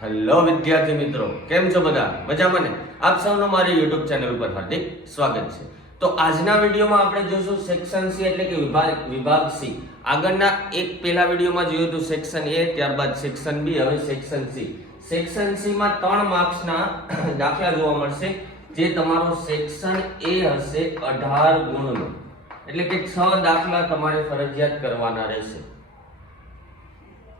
Hello વિદ્યાર્થી મિત્રો, કેમ છો બધા? મજામાં ને? આપ સૌનું મારી YouTube ચેનલ પર હાર્દિક સ્વાગત છે. તો આજના વિડીયોમાં આપણે જોશું સેક્શન સી એટલે કે વિભાગ સી. આગળના પહેલા વિડીયોમાં જોયું હતું સેક્શન એ, ત્યારબાદ સેક્શન બી, હવે સેક્શન સી. સેક્શન સી માં 3 માર્ક્સના દાખલા જોવા મળશે, જે તમારો સેક્શન એ હશે 18 ગુણનો, એટલે કે 6 દાખલા તમારે ફરજિયાત કરવાના રહેશે.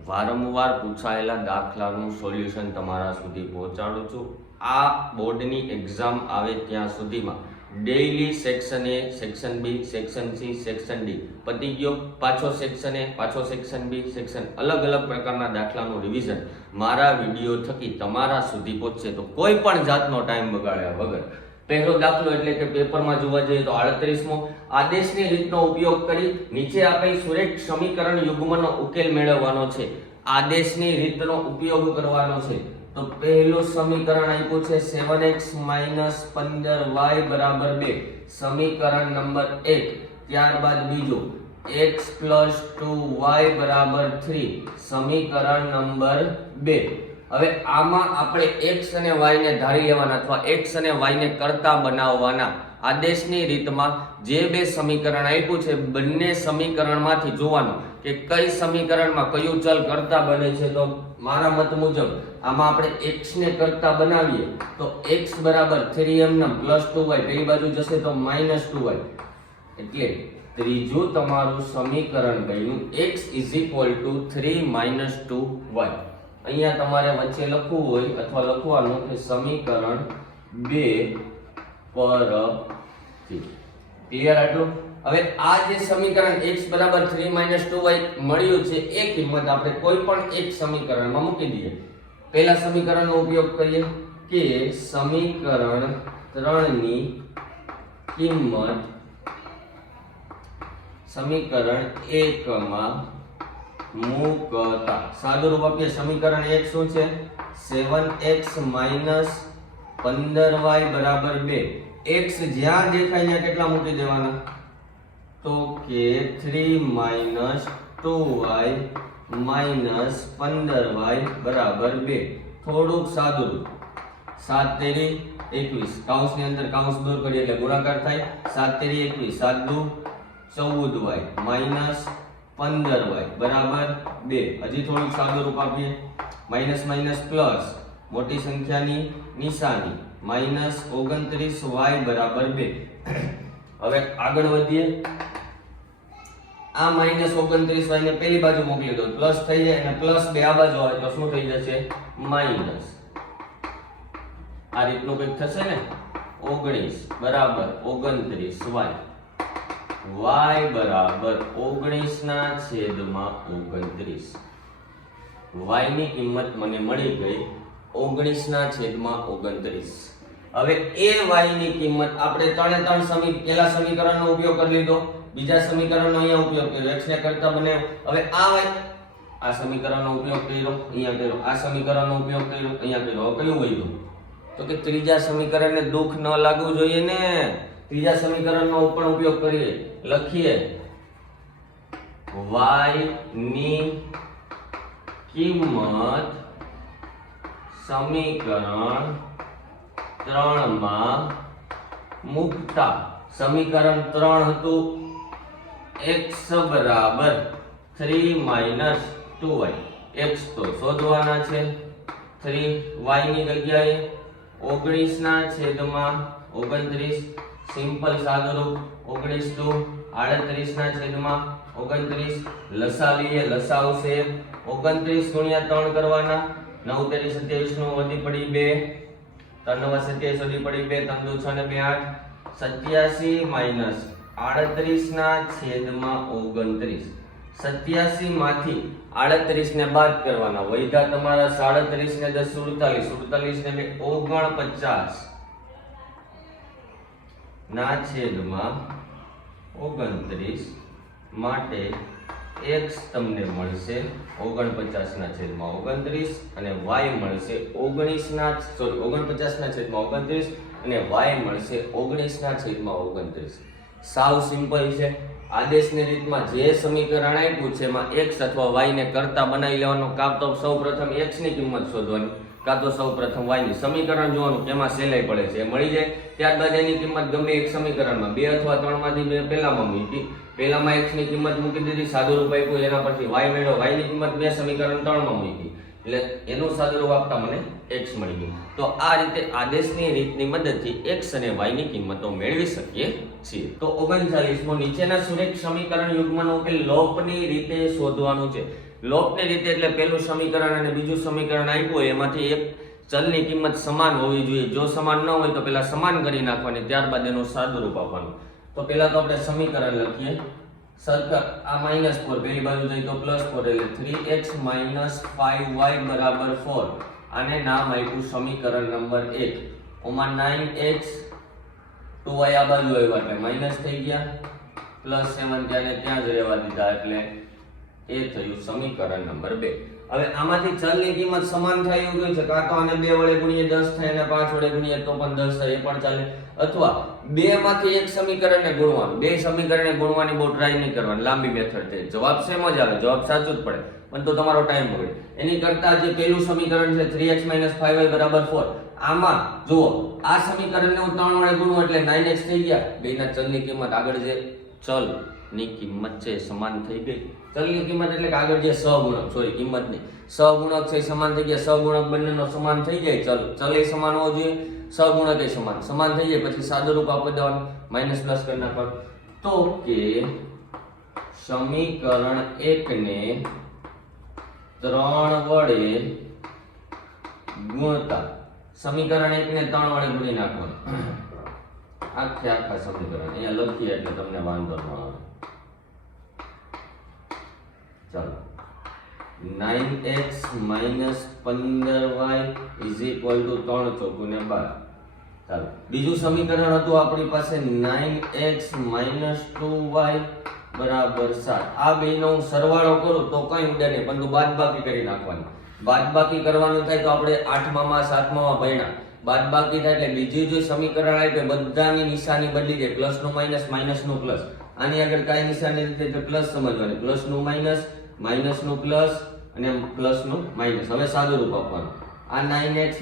વારંવાર પૂછાયેલા દાખલાનું સોલ્યુશન તમારા સુધી પહોંચાડું છું. આ બોર્ડની એક્ઝામ આવે ત્યાં સુધીમાં daily section A, section B, section C, section D પતી ગયો. પાછો સેક્શન એ, પાછો સેક્શન બી, સેક્શન અલગ પ્રકારના દાખલાનું રિવિઝન મારા વિડીયો થકી તમારા સુધી પહોંચશે. તો કોઈ પણ જાતનો ટાઈમ બગાડ્યા વગર પહેલો દાખલો એટલે કે પેપરમાં જોવા જઈએ તો 38મો આદેશની રીતનો ઉપયોગ કરી નીચે આપેલ સુરેખ સમીકરણ યુગ્મનો ઉકેલ મેળવવાનો છે. આદેશની રીતનો ઉપયોગ કરવાનો છે. તો પહેલું સમીકરણ આપ્યું છે 7x - 15y = 2, સમીકરણ નંબર 1. ત્યારબાદ બીજું x + 2y = 3, સમીકરણ નંબર 2. હવે આમાં આપણે x અને y ને ધારી લેવાના અથવા x અને y ને કરતા બનાવવાના. આદેશની રીતમાં જે બે સમીકરણ આપ્યું છે બંને સમીકરણમાંથી જોવાનું કે કઈ સમીકરણમાં કયું ચલ કરતા બને છે. તો મારા મત મુજબ આમાં આપણે x ને કરતા બનાવીએ તો x = 3m + 2y, પેલી બાજુ જશે તો -2y, એટલે ત્રીજું તમારું સમીકરણ બન્યું x = 3 - 2y. અહીંયા તમારે વચ્ચે લખવું હોય અથવા લખવાનું કે સમીકરણ 2 પરથી. ક્લિયર આટલું? હવે આ જે સમીકરણ x = 3 - 2y મળ્યું છે એ કિંમત આપણે કોઈ પણ એક સમીકરણમાં મૂકી દઈએ. પહેલા સમીકરણનો ઉપયોગ કરીએ કે સમીકરણ 3 ની કિંમત સમીકરણ 1 માં મૂકતા સાદું રૂપ આપીએ. સમીકરણ 1 શું છે? 7x - 15y = 2. x જ્યાં દેખાય ત્યાં કેટલા મૂકી દેવાના? તો કે 3 - 2y - 15y = 2. થોડુંક સાદું રૂપ. 7 તેરી 21, કૌંસની અંદર કૌંસ દૂર કરીએ એટલે ગુણાકાર થાય. 7 તેરી 21, 7 દુ 14y - 15y = 2. હજી થોડુંક સાદું રૂપ આપીએ. માઇનસ પ્લસ, મોટી સંખ્યાની નિશાની, -29y = 2. હવે આગળ વધીએ. આ -29y ને પેલી બાજુ મોકલી દો, પ્લસ થઈ જાય અને +2 આ બાજુ આવે તો શું થઈ જશે? માઈનસ. આ રીતનું કંઈક થશે ને. 19 = 29y, y = 19/29. y ની કિંમત મને મળી ગઈ 19/29. હવે એ y ની કિંમત આપણે ત્રણે પહેલા સમીકરણનો ઉપયોગ કરી લીધો, બીજા સમીકરણનો અહીંયા ઉપયોગ કર્યો, x ને કરતા બને. હવે આ સમીકરણનો ઉપયોગ કર્યો, અહીંયા કર્યો, આ સમીકરણનો ઉપયોગ કર્યો, અહીંયા કર્યો. હવે કયું વધ્યું? તો કે ત્રીજા સમીકરણને દુઃખ ન લાગવું જોઈએ ને. ત્રીજા સમીકરણનો પણ ઉપયોગ કરીએ. લખીએ y ની કિંમત સમીકરણ 3 માં મૂકતા. સમીકરણ 3 હતું x = 3 - 2y. x તો શોધવાના છે. 3y ની જગ્યાએ 19/29. સિમ્પલ સાદુરૂપ. 19 દુ 38/29. લસા લઈએ, લસા આવશે 29 × 3 કરવાના. 9 તેરી 27 નું વધી પડી 2, 3 નવા 27 વધી પડી 2, 3 દુ 6 ને 2 8. 87 - 38/29. 87 માંથી 38 ને બાદ કરવાના. વૈધા તમારા 37 ને 10 47, 47 ને 2 49 (29) માટે x તમને મળશે 49/29 અને y મળશે 49/29 અને y મળશે 19/29. સાવ સિમ્પલ છે. આદેશની રીતમાં જે સમીકરણ આપ્યું છે એમાં x અથવા y ને કરતા બનાવી લેવાનો, કાં તો સૌપ્રથમ x ની કિંમત શોધવાની, કાં તો સૌપ્રથમ y ની. સમીકરણ જોવાનું કેમાં સહેલાઈ પડે છે એ મળી જાય. ત્યારબાદ એની કિંમત ગમે એક સમીકરણમાં 2 અથવા 3 માંથી પહેલામાં મૂકી, પહેલામાં x ની કિંમત મૂકી દીધી, સાદું રૂપ આપ્યું, એના પરથી y મેળવો, y ની કિંમત 2 સમીકરણ 3 માં મૂકી, એટલે એનું સાદું રૂપ આપતા મને x મળી ગયું. તો આ રીતે આદેશની રીતની મદદથી x અને y ની કિંમતો મેળવી શકીએ છીએ. તો 39મો, નીચેના સુરેખ સમીકરણ યુગ્મનો ઉકેલ લોપની રીતે શોધવાનું છે. લોપની રીતે એટલે પહેલું સમીકરણ અને બીજું સમીકરણ આપ્યું હોય એમાંથી એક ચલની કિંમત સમાન હોવી જોઈએ. જો સમાન ન હોય તો પહેલા સમાન કરી નાખવાની, ત્યારબાદ એનું સાદું રૂપ આપવાનું. તો પહેલા તો આપણે સમીકરણ લખીએ. સરખા આ -4 પેલી બાજુ જાય તો +4 એટલે 3x - 5y = 4. આને નામ આપ્યું સમીકરણ નંબર 1. ઓમાં 9x 2y આ બાજુ આવ્યા એટલે માઈનસ થઈ ગયા, +7 ત્યાં જ રહેવા દીધા એટલે એ થયું સમીકરણ નંબર 2. હવે આમાંથી ચલની કિંમત સમાન થાય એવું કહ્યું છે, કાં તો આને 2 વડે ગુણીએ 10 થાય અને 5 વડે ગુણીએ તો પણ 10 થાય, એ પણ ચાલે. અથવા 2 માંથી એક સમીકરણને ગુણવાનું, 2 સમીકરણને ગુણવાની બહુ ટ્રાય નહીં કરવાની, લાંબી મેથડ છે. જવાબ સેમ જ આવે, જવાબ સાચો જ પડે, પણ તો તમારો ટાઈમ બગડે. એની કરતા જે પહેલું સમીકરણ છે 3x - 5y = 4, આમાં જુઓ આ સમીકરણને હું 3 વડે ગુણું એટલે 9x થઈ ગયા. બેના ચલની કિંમત આગળ જે ચલ ની કિંમત છે સમાન થઈ ગઈ. ચલની કિંમત એટલે કે આગળ જે સહગુણક, સોરી કિંમત નહીં, સહગુણક છે સમાન થઈ ગયા. સહગુણક બંનેનો સમાન થઈ જાય, ચલ એ સમાન હોવો જોઈએ, સહગુણક એ સમાન થઈ જાય. પછી સાદું રૂપ આપી દેવાનું, માઈનસ પ્લસ કરી નાખવાનું. તો કે સમીકરણ 1 ને 3 વડે ગુણતા, સમીકરણ 1 ને 3 વડે ગુણી નાખવાનું. આખા સમીકરણ અહીંયા લખીએ એટલે તમને વાંધો ન આવે. ચાલો 9x - 15y = 3 ચોકું ને 12. ચાલો બીજું સમીકરણ હતું આપણી પાસે 9x - 2y = 7. આ બેનો હું સરવાળો કરું તો કઈ ઉડે નહીં, પરંતુ બાદબાકી કરી નાખવાની. બાદબાકી કરવાનું થાય તો આપણે 8માં 7માં ભણ્યા, બાદબાકી થાય એટલે બીજું જે સમીકરણ આપ્યું બધાની નિશાની બદલી જાય, પ્લસનું માઈનસ, માઈનસનું પ્લસ. આની આગળ કઈ નિશાની લીધી તો પ્લસ સમજવાની, પ્લસનું માઈનસ, માઈનસનું પ્લસ અને પ્લસનું માઈનસ. હવે સાદું રૂપ આપવાનું. આ 9x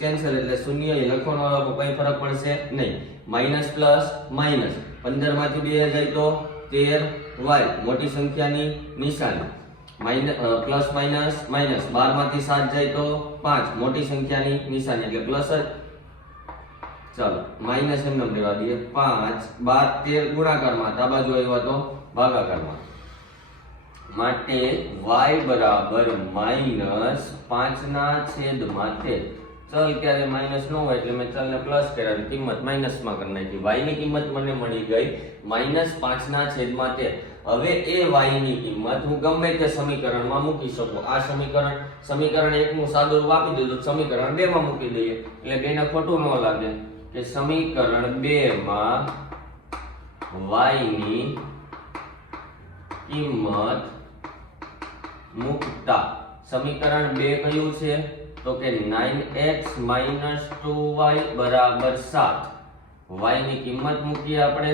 કેન્સલ એટલે શૂન્ય એ લખવાનો, કઈ ફરક પડશે નહીં. માઈનસ પ્લસ માઈનસ, 15 માંથી 2 જાય તો 13y મોટી સંખ્યાની નિશાની, પ્લસ માઈનસ માઈનસ, 12 માંથી 7 જાય તો 5 મોટી સંખ્યાની નિશાની એટલે પ્લસ જ. ચાલો માઈનસ એમ નામ લેવા દઈએ. 5 12 13 ગુણાકારમાં, આ બાજુ આવ્યા તો ભાગાકારમાં. માટે y બરાબર -5/13. ચલ ક્યારે માઈનસ ન હોય એટલે મેં ચલને પ્લસ કર્યા, કિંમત માઈનસમાં કરી નાખી. y ની કિંમત મને મળી ગઈ -5/13. હવે એ y ની કિંમત હું ગમે તે સમીકરણમાં મૂકી શકું. આ સમીકરણ 1 નું સાદું રૂપ આપી દીધું, સમીકરણ 2 માં મૂકી દઈએ એટલે બેને ખોટું ન લાગે કે સમીકરણ 2 માં y ની કિંમત મૂકતા સમીકરણ 2 કયું છે તો કે 9x - 2y = 7. y ની કિંમત મૂકીએ આપણે,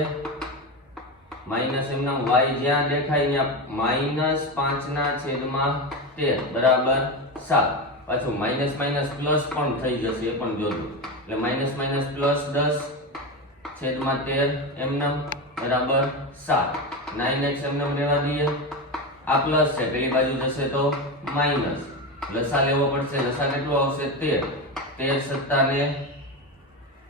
માઈનસ એમના y જ્યાં દેખાય ત્યાં -5/13 બરાબર 7. પાછું માઈનસ માઈનસ પ્લસ પણ થઈ જશે, એ પણ જોજો. એટલે માઈનસ માઈનસ પ્લસ 10/13 એમના બરાબર 7. 9x એમના રહેવા દઈએ. આ પ્લસ છે, પેલી બાજુ જશે તો માઈનસ. લસા લેવો પડશે, લસા કેટલો આવશે 13. 13 7 ને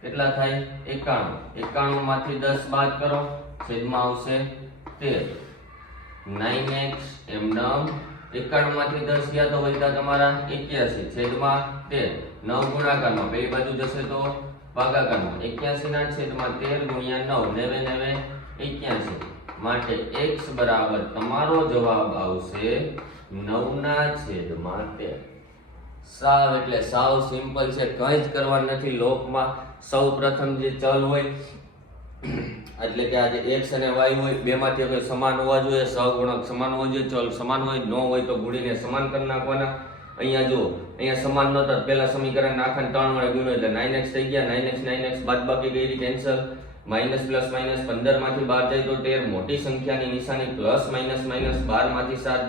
કેટલા થાય 91. 91 માંથી 10 બાદ કરો, છેદમાં આવશે 13. 9x એમનામ 91 માંથી 10 ગયા તો વધ્યા તમારા 81 છેદમાં 13. 9 ગુણાકારમાં પેલી બાજુ જશે તો ભાગાકારમાં. 81 ના છેદમાં 13 ગુણ્યા 9 9 81. માટે x બરાબર તમારો જવાબ આવશે 9/13. સાવ એટલે સાવ સિમ્પલ છે, કંઈ જ કરવાનું નથી. લોકમાં સૌ પ્રથમ જે ચલ હોય એટલે કે આ જે x અને y હોય બેમાંથી હવે સમાન હોવા જોઈએ, સહગુણક સમાન હોવા જોઈએ, ચલ સમાન હોય, ન હોય તો ગુણીને સમાન કરી નાખવાના. અહીંયા જુઓ, અહીંયા સમાન નહોતા, પહેલા સમીકરણ આખા 3 વડે ગુણ્યો એટલે 9x થઈ ગયા. 9x બાદબાકી કરી કેન્સલ, માઇનસ પ્લસ માઇનસ 15 માંથી 12 જાય તો 13, મોટી સંખ્યાની નિશાની પ્લસ માઇનસ માઇનસ 12 માંથી 7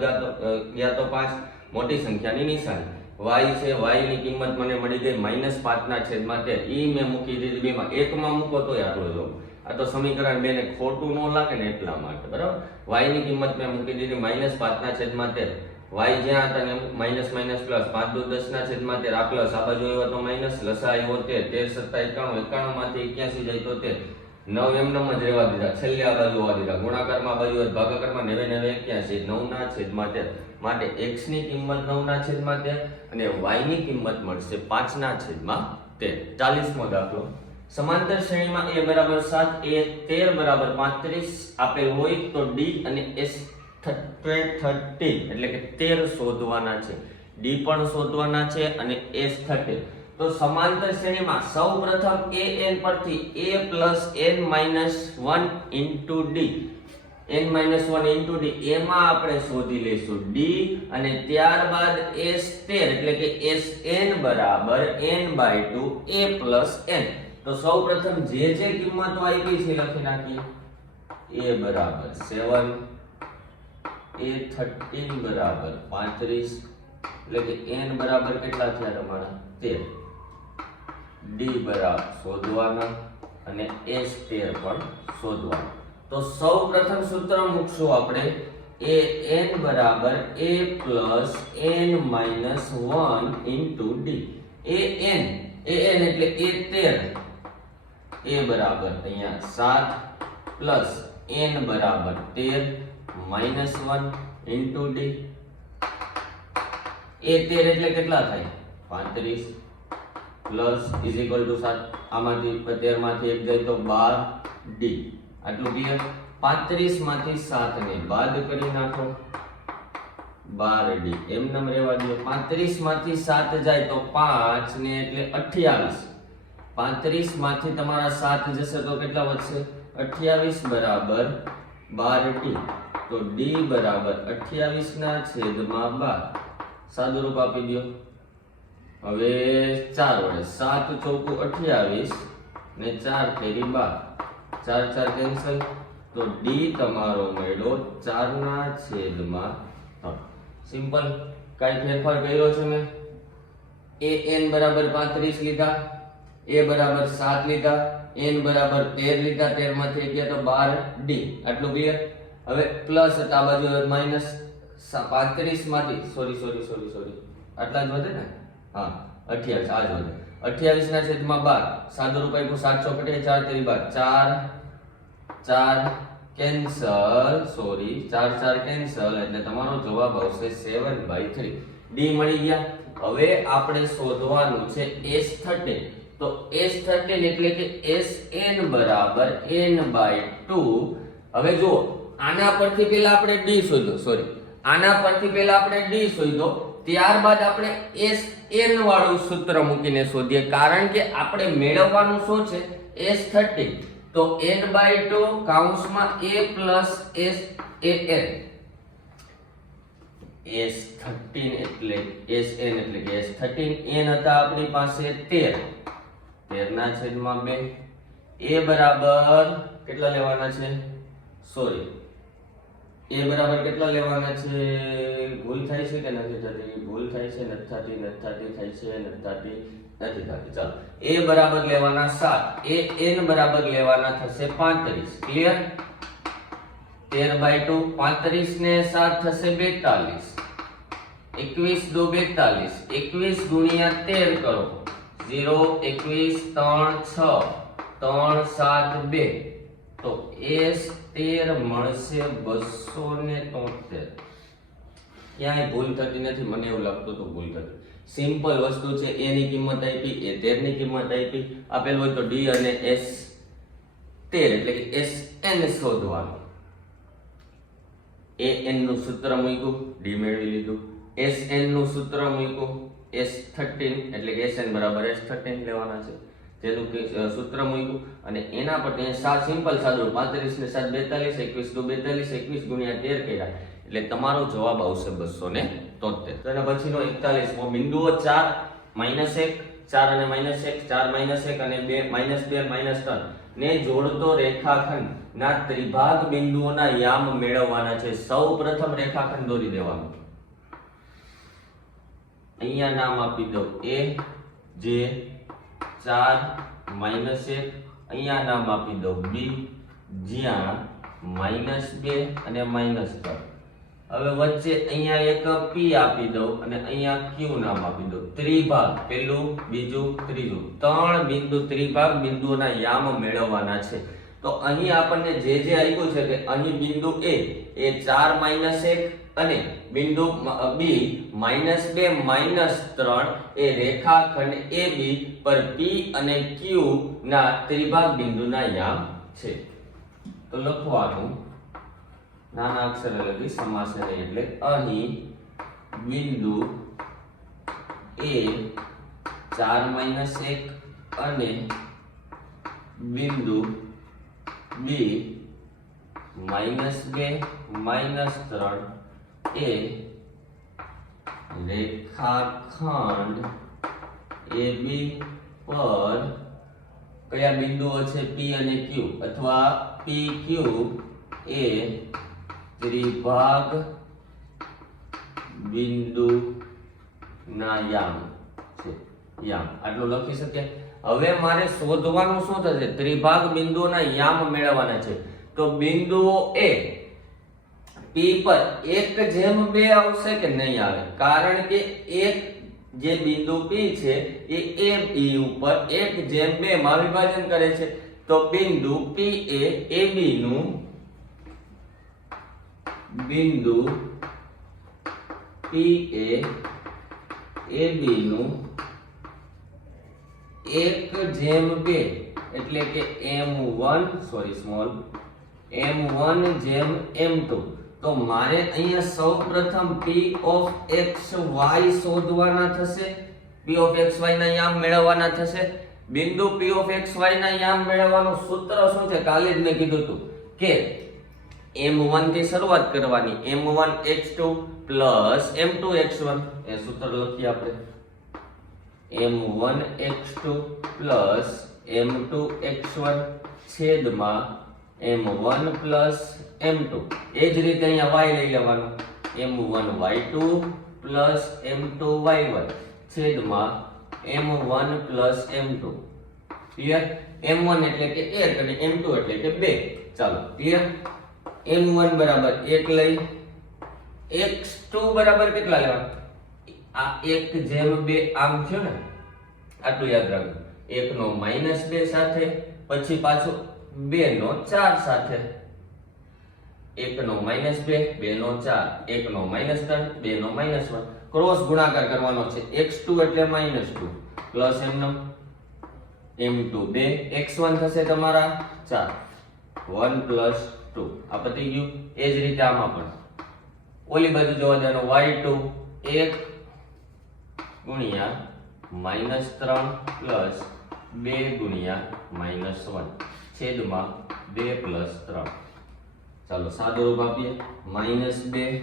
ગયા તો 5, મોટી સંખ્યાની નિશાની y છે. y ની કિંમત મને મળી ગઈ -5/13. ઈ મેં મૂકી દીધી બેમાં, એકમાં મૂકો તોય આટલું જો. આ તો સમીકરણ 2 ને ખોટું ન લાગે ને એટલા માટે, બરાબર. y ની કિંમત મેં મૂકી દીધી -5/13. y જ્યાં હતા ને માઇનસ માઇનસ પ્લસ 5 દુ 10/13. આ પ્લસ આ બાજુ આવ્યો તો માઇનસ, લસા આવ્યો 13, 13 7 91, 91 માંથી 81 જાય તો 13. 9 એમનેમ જ રહેવા દીધા, છેલ્લે આ બાજુ આવવા દીધા, ગુણાકારમાં આ બાજુ ભાગાકારમાં 9 81 9/13 માટે x ની કિંમત 9/13 અને y ની કિંમત મળશે 5/13. 40મો દાખલો. સમાંતર શ્રેણીમાં a બરાબર 7, a 13 બરાબર 35 આપેલ હોય તો d અને s 13 એટલે કે 13 શોધવાના છે. d પણ શોધવાના છે અને s 13. તો સમાંતર શ્રેણીમાં સૌપ્રથમ an પરથી a plus n minus 1 into d, n minus 1 into d એમાં આપણે શોધી લઈશું d અને ત્યારબાદ s13 એટલે કે sn બરાબર n/2 a plus n. તો સૌપ્રથમ જે કિંમતો આપી છે લખી નાખીએ. a બરાબર 7, a 13 બરાબર 35 એટલે કે n બરાબર કેટલા થયા તમારા 13, d બરાબર શોધવાના અને s13 પણ શોધવાના. તો સૌપ્રથમ સૂત્ર મૂકશું આપણે an બરાબર a plus n minus 1 into d. an એટલે a13, a બરાબર અહીંયા 7 plus n બરાબર 13 minus 1 into d. a13 એટલે કેટલા થાય 35 plus is equal to 7, આમાંથી 13 માંથી 1 જાય તો 12 d. આટલું ક્લિયર. 35 માંથી 7 ને બાદ કરી નાખો, 12 d એમ રહેવા દો. 35 માંથી 7 જાય તો 5 ને એટલે 28. 35 માંથી તમારા 7 જશે તો કેટલા વધશે 28 બરાબર 12 d. તો d બરાબર 28/12. સાદું રૂપ આપી દો. હવે 4 વડે 7 ચોકુ 28 ને 4 તેરી 12, 4 4 કેન્સલ. તો d તમારો મળ્યો 4/3. સિમ્પલ. કાઈ ફેરફાર કર્યો છે મેં. an બરાબર 35 લીધા, a બરાબર 7 લીધા, n બરાબર 13 લીધા, 13 માંથી ગયા તો 12 d. આટલું ક્લિયર. હવે પ્લસ આ બાજુ માઈનસ 35 માંથી સોરી આટલા જ વધે ને. હા 28 આ જ વધે. 28/12. સાદું રૂપ આપ્યું 7 ચોકટે 4 તેરી 12, 4 કેન્સલ, સોરી 4 4 કેન્સલ એટલે તમારો જવાબ આવશે 7/3. d મળી ગયા. હવે આપણે શોધવાનું છે s13. તો s13 એટલે કે sn બરાબર n/2. હવે જુઓ, આના પરથી પહેલા આપણે d શોધ્યો, આના પરથી પહેલા આપણે d શોધ્યો, ત્યારબાદ આપણે sn વાળું સૂત્ર મૂકીને શોધીએ, કારણ કે આપણે મેળવવાનું શું છે s13. તો n/2 કૌંસમાં a plus san. s13 એટલે sn એટલે કે s13. n હતા આપણી પાસે 13/2. a બરાબર કેટલા લેવાના છે, સોરી a બરાબર કેટલા લેવાના છે, ભૂલ થાય છે કે નથી થતી, ભૂલ થાય છે, નથી થતી, થાય છે, નથી થતી. ચાલો a બરાબર લેવાના 7, n બરાબર લેવાના થશે 35. ક્લિયર. 13/2, 35 ને 7 થશે 42. 21 2 42, 21 ગુણ્યા 13 કરો, 0 21 3 6 3 7 2. તો s13 મળશે 273. ક્યાંય ભૂલ થતી નથી, મને એવું લાગતું તો ભૂલ થતી. સિમ્પલ વસ્તુ છે. a ની કિંમત આપી, a 13 ની કિંમત આપી, આપેલ હોય તો d અને s13 એટલે કે sn શોધવાનું. an નું સૂત્ર મૂક્યું, d મેળવી લીધું. sn નું સૂત્ર મૂક્યું, s13 એટલે કે sn બરાબર s13 લેવાના છે, જેનું સૂત્ર મૂક્યું અને એના પર સિમ્પલ સાદું 35 ને 7 42, 21 2 42, 21 ગુણ્યા 13 કર્યા એટલે તમારો જવાબ આવશે 273. તો એના પછીનો 41મો બિંદુઓ 4 -1, 4 અને -1, 4 -1 અને 2 -2 -3 ને જોડતો રેખાખંડ ના ત્રિભાગ બિંદુઓના યામ મેળવવાના છે. સૌ પ્રથમ રેખાખંડ દોરી દેવાનું. અહીંયા નામ આપી દો A, જે 4 -1. અહીંયા નામ આપી દો B, જ્યાં -2 અને -3. હવે વચ્ચે અહીંયા એક P આપી દો અને અહીંયા Q નામ આપી દો. ત્રિભાગ, પહેલું, બીજું, ત્રીજું, 3 બિંદુ ત્રિભાગ બિંદુઓના યામ મેળવવાના છે. તો અહીં આપણને જે આપ્યું છે કે અહીં બિંદુ A એ 4 -1 અને બિંદુ B -2 -3 એ રેખાખંડ AB પર P અને Q ના ત્રિભાગ બિંદુના યામ છે. તો લખવાનું નાના અક્ષરે લખી સમાસ નહીં એટલે અહીં બિંદુ A 4 -1 અને બિંદુ B -2 -3 એ રેખાખંડ AB પર કયા બિંદુઓ છે P અને Q અથવા PQ એ ત્રિભાગ બિંદુ ના યામ છે. યામ આટલું લખી શકીએ. હવે મારે શોધવાનું શું થશે? ત્રિભાગ બિંદુઓના યામ મેળવવાના છે. તો બિંદુઓ A P પર 1/2 આવશે કે નહીં આવે? કારણ કે એક જે બિંદુ P છે એ AB ઉપર 1/2 માં વિભાજન કરે છે. તો બિંદુ P એ AB નું બિંદુ P એ AB નું 1/2 એટલે કે M1 M1/M2. તો મારે અહીંયા સૌપ્રથમ P of xy શોધવાના થશે. P of xy ના યામ મેળવવાના થશે. બિંદુ P of xy ના યામ મેળવવાનું સૂત્ર શું છે? કાલે જ મેં કીધું હતું કે M1 થી શરૂઆત કરવાની. M1x2 M2x1 એ સૂત્ર લખીએ આપણે. M1x2 M2x1 છેદમાં M1 M2. એ જ રીતે અહીંયા y લઈ લેવાનું. M1y2 M2y1 છેદમાં M1 M2. ક્લિયર? M1 એટલે કે 1 અને M2 એટલે કે 2. ચાલો ક્લિયર? M1 બરાબર 1 લઈ. x2 બરાબર કેટલા લેવાના? આ 1/2 આમ થયો ને, આટલું યાદ રાખજો. 1 નો -2 સાથે, પછી પાછું 2 નો 4 સાથે. 1 નો -2 2 નો 4 1 નો -3 2 નો -1. ક્રોસ ગુણાકાર કરવાનો છે. x2 એટલે -2 પ્લસ M2 2 x1 થશે તમારા 4 1 પ્લસ 2. આ પતી ગયું. એ જ રીતે આમાં પણ ઓલી બાજુ જોવા દેવાનો y2 1 ગુણ્યા -3 પ્લસ 2 ગુણ્યા -1 છેદમાં 2 પ્લસ 3. ચાલો સાદું રૂપ આપીએ. -2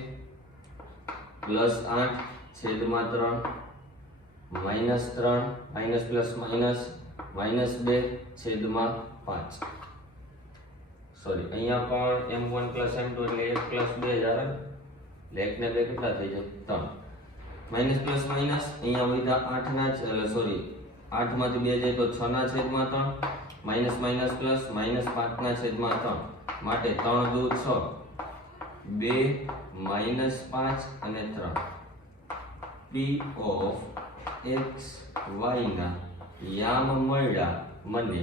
પ્લસ 8 છેદમાં 3 -3 માઇનસ પ્લસ માઇનસ -2 છેદમાં 5. સોરી, અહીંયા પણ M1 પ્લસ M2 એટલે 1 પ્લસ 2 જ આવે. એટલે 1 ને 2 કેટલા થઈ જાય? 3. માઇનસ પ્લસ માઇનસ અહીંયા વધ્યા 8 ના એટલે સોરી 8 માંથી 2 જાય તો 6 ના છેદમાં 3. માઇનસ માઇનસ પ્લસ -5 ના છેદમાં 3. માટે 3 દુ 6 2 -5 અને 3. P of x y ના યામ મળ્યા મને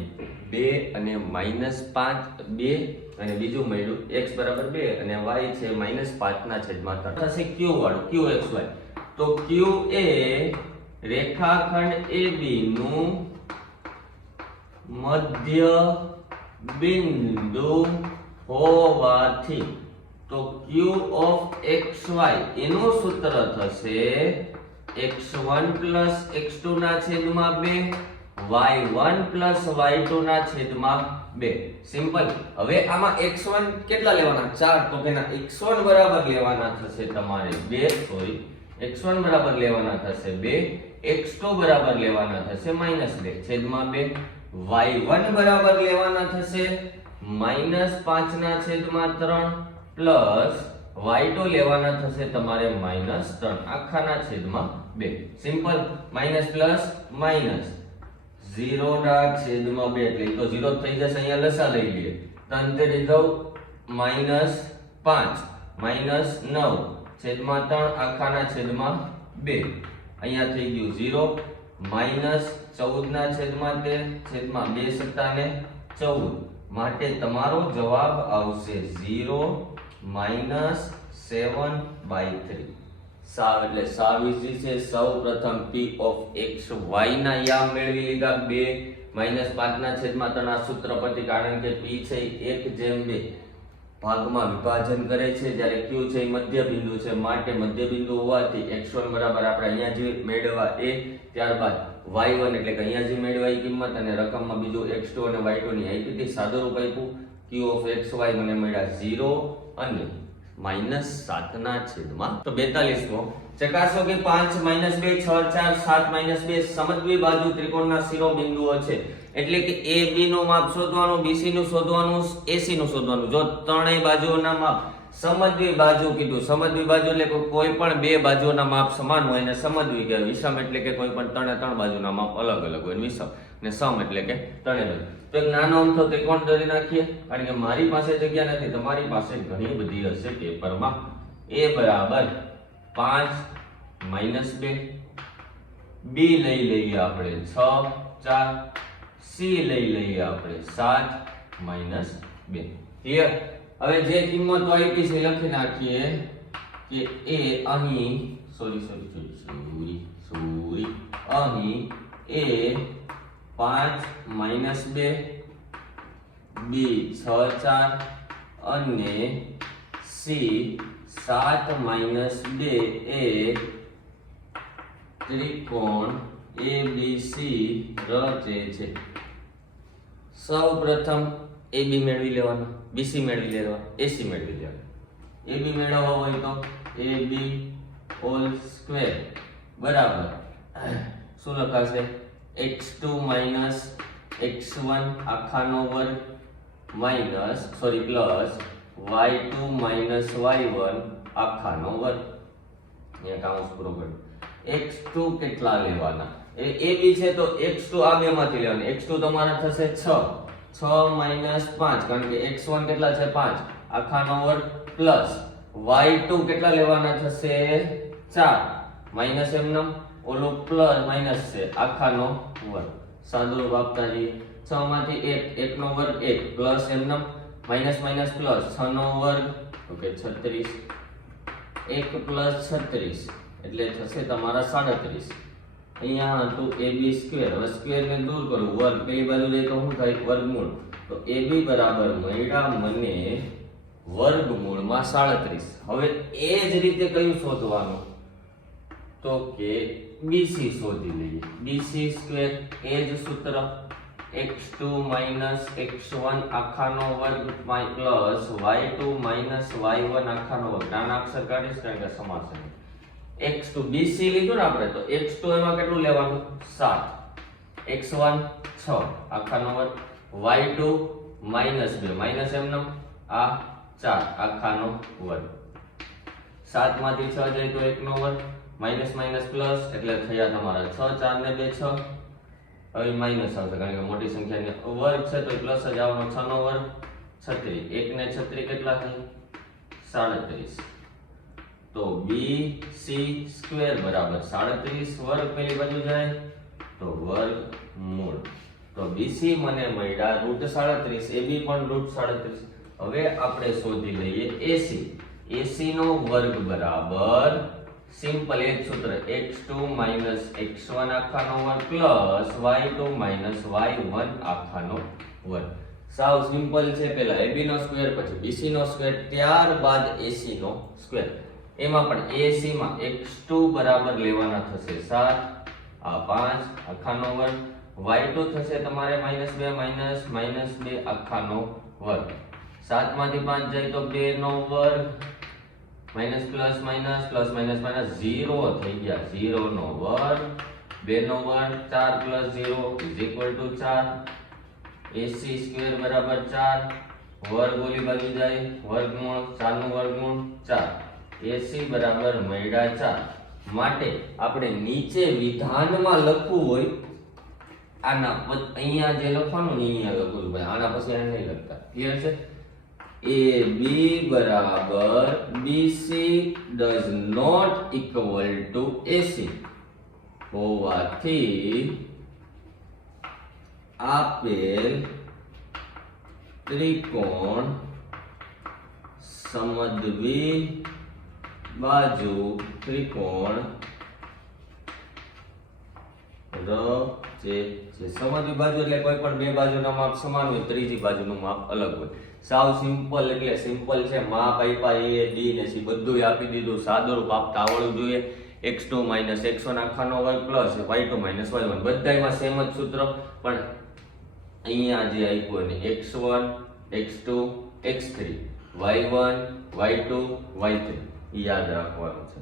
2 અને -5 2 અને બીજું મળ્યું x બરાબર 2 અને y છે -5 ના છેદમાં 3. થશે q વાળું qxy. તો q એ રેખાખંડ AB નું મધ્ય બિંદુ હોવાથી તો q of xy એનું સૂત્ર થશે x1 x2 ના છેદમાં 2 y1 y2 ના છેદમાં 2. સિમ્પલ. હવે આમાં x1 કેટલા લેવાના? 4. તો તેના x1 બરાબર લેવાના થશે તમારે 2. સોરી, x1 બરાબર લેવાના થશે 2. x2 બરાબર લેવાના થશે -2 છેદમાં 2. y1 બરાબર લેવાના થશે -5/3 પ્લસ y2 લેવાના થશે તમારે -3 આખાના છેદમાં 2. સિમ્પલ. માઈનસ પ્લસ માઈનસ 0/2 એટલે તો 0 થઈ જશે. અહીંયા લસા લઈ લઈએ. 3 તેરી 9 -5 -9 છેદમાં 3 આખાના છેદમાં 2. અહીંયા થઈ ગયું 0 -14 ના છેદમાં 13 છેદમાં 2 સત્તા ને 14. માટે તમારો જવાબ આવશે 0 -7/3. સાવ એટલે સાવ ઈઝી છે. સૌ પ્રથમ p ઓફ x y ના યામ મેળવી લીધા. 2 -5 ના છેદમાં 3 આ સૂત્ર પરથી, કારણ કે p છે 1/2 ભાગમાં વિભાજન કરે છે, જ્યારે q છે એ મધ્ય બિંદુ છે, માટે મધ્ય બિંદુ હોવાથી x1 બરાબર આપણે અહીંયા જે મેળવવા a, ત્યારબાદ y1 એટલે કે અહીંયા જે મેળવવા એ કિંમત, અને રકમમાં બીજું x2 અને y2 ની આપી હતી. સાદું રૂપ આપ્યું. q ઓફ xy મને મળ્યા 0 અને -7 ના છેદમાં. તો 42મો ચકાસો કે 5 - 2 6 4 7 - 2 સમદ્વિ બાજુ ત્રિકોણના શિરોબિંદુઓ છે. એટલે કે AB નું માપ શોધવાનું, BC નું શોધવાનું, AC નું શોધવાનું. જો ત્રણેય બાજુઓના માપ સમદ્વિ બાજુ કીધું. સમદ્વિ બાજુ એટલે કોઈ પણ બે બાજુઓના માપ સમાન હોય ને સમદ્વિ કહેવાય. વિષમ એટલે કે કોઈ પણ ત્રણ બાજુના માપ અલગ અલગ હોય. વિષમ ને સમ એટલે કે ત્રણેય બાજુ. તો એક નાનો અમથો ત્રિકોણ દોરી નાખીએ, કારણ કે મારી પાસે જગ્યા નથી, તમારી પાસે ઘણી બધી હશે પેપરમાં. A બરાબર 5 - 2, B લઈ લઈએ આપણે 6 4, C લઈ લઈએ આપણે 7 - 2. ક્લિયર? હવે જે કિંમતો આપી છે લખી નાખીએ કે A અહીં સોરી અહીં A 5 - 2, B 6 4 અને C 7 - 2 એ ત્રિકોણ ABC રચે છે. સૌ પ્રથમ AB મેળવી લેવાનો, BC મેળવી લેવાનો, AC મેળવી લેવાનો. AB મેળવવો હોય તો AB હોલ સ્ક્વેર બરાબર શું લખાશે? x2 - x1 આખાનો વર્ગ પ્લસ y2 - y1 આખાનો વર્ગ. અહીંયા કાઉન્સ પૂરો કરો. x2 કેટલા લેવાના? એ AB છે તો x2 આ બેમાંથી લેવાના. x2 તમારા થશે 6 5 કારણ કે x1 કેટલા છે 5 આખાનો વર્ગ પ્લસ y2 કેટલા લેવાના થશે 4 માઈનસ એમનો ઓલો પ્લસ માઈનસ છે આખાનો વર્ગ. સાદું રૂપ આપતા જઈએ. 6 માંથી 1 નો વર્ગ 1 પ્લસ એમનો માઈનસ પ્લસ 6 નો વર્ગ ઓકે 36 1 પ્લસ 36 એટલે થશે તમારા 37. અહીંયા હતું AB સ્ક્વેર. હવે સ્ક્વેર ને દૂર કરું, વર્ગ પેલી બાજુ લઈ તો શું થાય? વર્ગમૂળ. તો AB બરાબર મળ્યા મને વર્ગમૂળમાં 37. હવે એ જ રીતે કયું શોધવાનું? તો કે BC શોધી લઈએ. BC સ્ક્વેર એ જ સૂત્ર x2 - x1 આખાનો વર્ગ પ્લસ y2 - y1 આખાનો વર્ગ. નાના અક્ષર કાઢીશ કારણ કે સમાસ છે. x2 BC લીધું ને આપણે, તો x2 એમાં કેટલું લેવાનું? 7, x1 6 આખાનો વર્ગ, y2 -2 માઈનસ એમનો આ 4 આખાનો વર્ગ. 7 માંથી 6 જાય તો 1 નો વર્ગ માઈનસ પ્લસ એટલે થયા તમારા 6 4 ને 2 6. હવે માઈનસ આવશે કારણ કે મોટી સંખ્યાને વર્ગ છે તો પ્લસ જ આવવાનો. 6 નો વર્ગ 36, 1 ને 36 કેટલા થાય? 37. તો BC સ્ક્વેર બરાબર 37 વર્ગ પેલી બાજુ જાય તો વર્ગમૂળ. તો BC મને મળ્યા √37, AB પણ √37. હવે આપણે શોધી લઈએ AC. AC નો વર્ગ બરાબર સિમ્પલ એક સૂત્ર x2 - x1 આખાનો વર્ગ પ્લસ y2 - y1 આખાનો વર્ગ. સાવ સિમ્પલ છે. પહેલા AB નો સ્ક્વેર, પછી BC નો સ્ક્વેર, ત્યારબાદ AC નો સ્ક્વેર. એમાં પણ AC માં x2 બરાબર લેવાના થશે 7 આ 5 આખાનો વર્ગ, y2 થશે તમારે -2 આખાનો વર્ગ. 7 માંથી 5 જાય તો 2 નો વર્ગ માઈનસ પ્લસ માઈનસ 0 થઈ ગયા. 0 નો વર્ગ 2 નો વર્ગ 4 + 0 = 4 AC સ્ક્વેર બરાબર 4, વર્ગ ઓલી બાજુ જાય, વર્ગમૂળ 4 નું વર્ગમૂળ 4, AC બરાબર મળ્યા 4. માટે આપણે નીચે વિધાનમાં લખવું હોય આના અહીંયા જે લખવાનું ને અહીંયા લખવું ભાઈ, આના પછી એને નહીં લખતા. ક્લિયર છે? AB બરાબર BC does not equal to AC હોવાથી આપેલ ત્રિકોણ સમદ્વિ બાજુ ત્રિકોણ રચે છે. સમદ્વિ બાજુ એટલે કોઈ પણ બે બાજુના માપ સમાન હોય, ત્રીજી બાજુનું માપ અલગ હોય. સાવ સિમ્પલ એટલે સિમ્પલ છે. માપ આપ્યા A B ને C બધું આપી દીધું. સાદુરૂપ આપતા આવડવું જોઈએ. x2 - x1 આખાનો વર્ગ પ્લસ y2 - y1 બધાયમાં સેમ જ સૂત્ર, પણ અહીંયા જે આપ્યું ને x1 x2 x3 y1 y2 y3 યાદ રાખવાનું છે.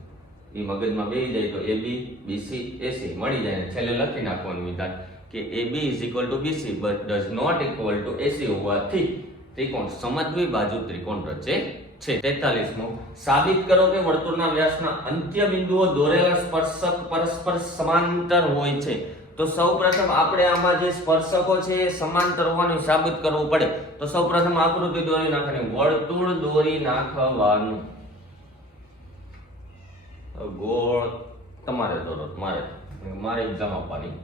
એ મગજમાં બેસી જાય તો AB BC AC મળી જાય. છેલ્લે લખી નાખવાનું વિધાન કે AB = BC but does not equal to AC હોવાથી ત્રિકોણ સમદ્વિ બાજુ ત્રિકોણ રચે છે. 43મો સાબિત કરો કે વર્તુળના વ્યાસના અંત્ય બિંદુઓ દોરેલા સ્પર્શક પરસ્પર સમાંતર હોય છે. તો સૌપ્રથમ આપણે આમાં જે સ્પર્શકો છે એ સમાંતર હોવાનું સાબિત કરવું પડે. તો સૌપ્રથમ આકૃતિ દોરી નાખવાની, વર્તુળ દોરી નાખવાનું. ગોળ તમારે દોરો, મારે એક્ઝામ આપવાની.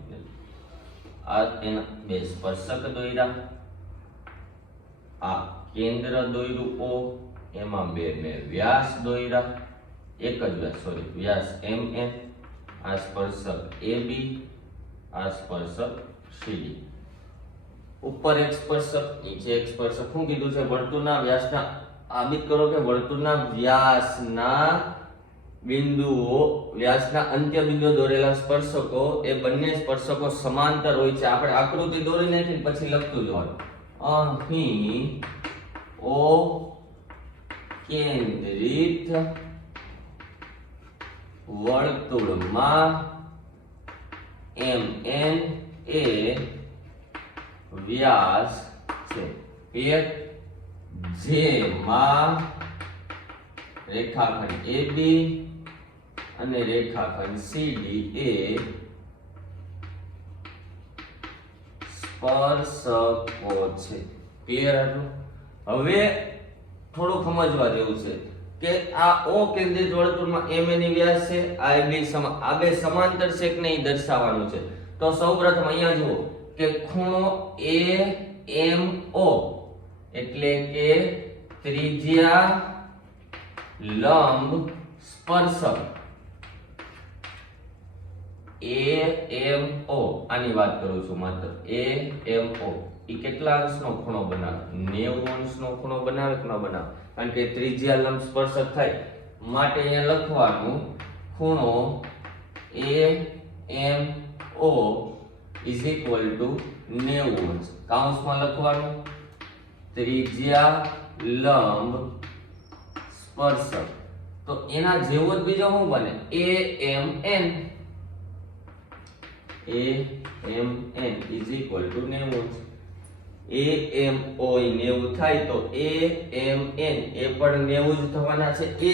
આ એના બે સ્પર્શક દોર્યા, આ કેન્દ્ર દોર્યું O, એમાં બે મેં વ્યાસ દોર્યા, એક જ વ્યાસ વ્યાસ MN, આ સ્પર્શક AB, આ સ્પર્શક CD. ઉપર એક સ્પર્શક, નીચે એક સ્પર્શક. શું કીધું છે? વર્તુળના વ્યાસના સાબિત કરો કે વર્તુળના વ્યાસના બિંદુઓ વ્યાસના અંત્ય બિંદુઓ દોરેલા સ્પર્શકો એ બંને સ્પર્શકો સમાંતર હોય છે. આપણે આકૃતિ દોરી નાખી પછી લખતું જવાનું. અહીં O કેન્દ્રિત વર્તુળમાં MN એ વ્યાસ છે. ક્લિયર? જેમાં રેખાખંડ AB અને રેખાખંડ CD એ સ્પર્શકો છે. ક્લિયર હતું? હવે થોડું સમજવા જેવું છે કે આ O કેન્દ્રિત વર્તુળમાં MN ની વ્યાસ છે, આ બે સમાંતર છે કે નહીં દર્શાવવાનું છે. તો સૌપ્રથમ અહીંયા જુઓ કે ખૂણો AMO એટલે કે ત્રિજ્યા લંબ સ્પર્શક AMO, આની વાત કરું છું માત્ર. AMO એ કેટલા અંશનો ખૂણો બનાવે? 90 અંશનો ખૂણો બનાવે કે ન બનાવે? કારણ કે ત્રિજ્યા લંબ સ્પર્શક થાય માટે અહીંયા લખવાનું ખૂણો AMO = 90 અંશ. કૌંસમાં લખવાનું ત્રિજ્યા લંબ સ્પર્શક. તો એના જેવો જ બીજો શું બને? AMN = 90 અંશ. AMO એ 90 થાય તો AMN એ પણ 90 જ થવાના છે. એ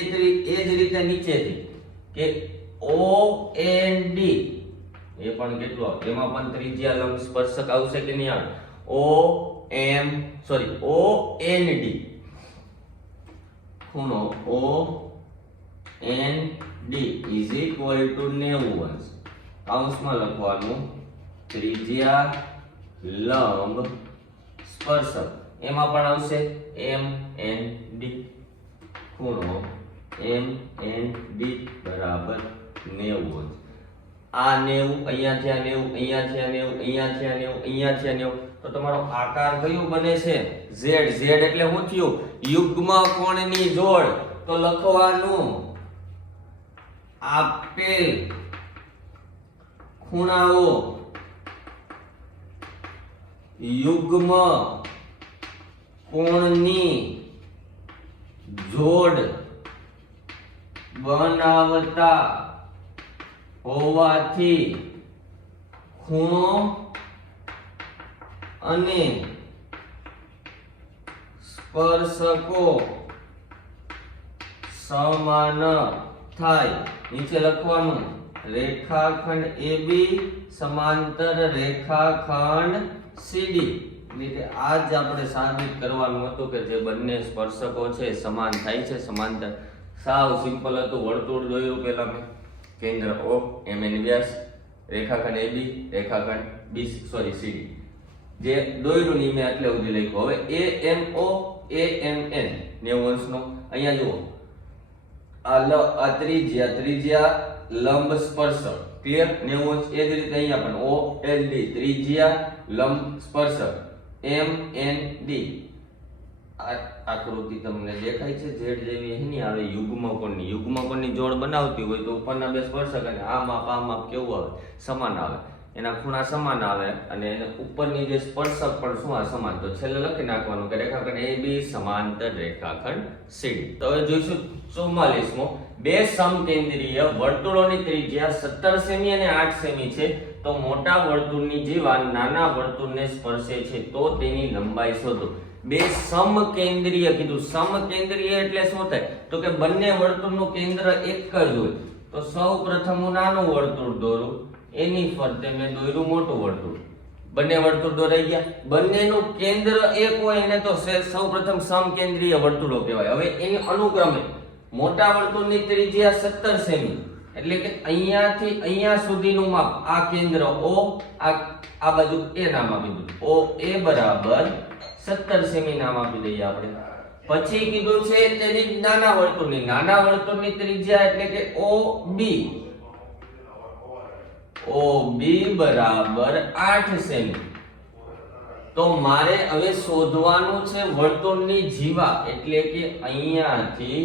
જ રીતે નીચેથી કે OND એ પણ કેટલો? એમાં પણ ત્રિજ્યા લંબ સ્પર્શક આવશે કે નહીં આવે? OND ખૂણો OND = 90 અંશ. કૌંસમાં લખવાનું ત્રિજ્યા લંબ સ્પર્શક. એમાં પણ આવશે MND ખૂણો MND બરાબર 90 અંશ. આ 90 અહીંયાથી આ 90 અહીંયાથી આ 90 અહીંયાથી આ 90 અહીંયાથી આ 90. તો તમારો આકાર કયો બને છે? Z. Z એટલે શું થયું? યુગ્મ કોણની જોડ. તો લખવાનું આપેલ ખૂણાઓ યુગ્મ કોણની જોડ બનાવતા હોવાથી ખૂણો અને સ્પર્શકો સમાન થાય, નીચે લખવાનું રેખાખંડ AB સમાંતર રેખાખંડ CD. એટલે આ જ આપણે સાબિત કરવાનું હતું કે જે બંને સ્પર્શકો છે સમાન થાય છે, સમાંતર. સાવ સિમ્પલ હતું. વર્તુળ જોયું પેલા મેં, કેન્દ્ર O, MN વ્યાસ, રેખાખંડ AB, રેખાખંડ CD. જે દોર્યું ની મેં એટલે સુધી લખ્યું. હવે AMO, AMN 90 અંશનો. અહીંયા જુઓ, આ ત્રિજ્યા લંબ સ્પર્શક, ક્લિયર, 90 અંશ. એ જ રીતે અહીંયા પણ OLD ત્રિજ્યા લંબ સ્પર્શક, MND. આકૃતિ તમને દેખાય છે ઝેડ જેવી એની આવે યુગ્મકોણની જોડ બનાવતી હોય તો ઉપરના બે સ્પર્શક અને આ માપ કેવું આવે, સમાન આવે, એના ખૂણા સમાન આવે અને એને ઉપરની જે સ્પર્શક પણ શું આ સમાન. તો છેલ્લે લખી નાખવાનું કે રેખાખંડ AB સમાંતર રેખાખંડ CD. તો હવે જોઈશું 44મો. બે સમકેન્દ્રીય વર્તુળોની ત્રિજ્યા 17 સેમી અને 8 સેમી છે, તો મોટા વર્તુળની જીવા નાના વર્તુળને સ્પર્શે છે તો તેની લંબાઈ શોધો. બે સમકેન્દ્રીય કીધું. સમકેન્દ્રીય એટલે શું થાય તો કે બંને વર્તુળનું કેન્દ્ર એક જ હોય. તો સૌ પ્રથમ હું નાનું વર્તુળ દોરું, એની ફરતે મેં દોર્યું મોટું વર્તુળ. બંને વર્તુળ દોરાઈ ગયા. બંનેનું કેન્દ્ર એક હોય એને તો સૌ પ્રથમ સમકેન્દ્રીય વર્તુળો કહેવાય. હવે એની અનુક્રમે મોટા વર્તુળની ત્રિજ્યા 17 સેમી એટલે કે અહીંયાથી અહીંયા સુધીનું માપ, આ કેન્દ્ર O, આ બાજુ A નામ આપી દીધું. OA બરાબર 17 સેમી નામ આપી દઈએ આપણે. પછી કીધું છે તેની નાના વર્તુળની ત્રિજ્યા એટલે કે OB બરાબર 8 સેમી. તો મારે હવે શોધવાનું છે વર્તુળની જીવા એટલે કે અહીંયાથી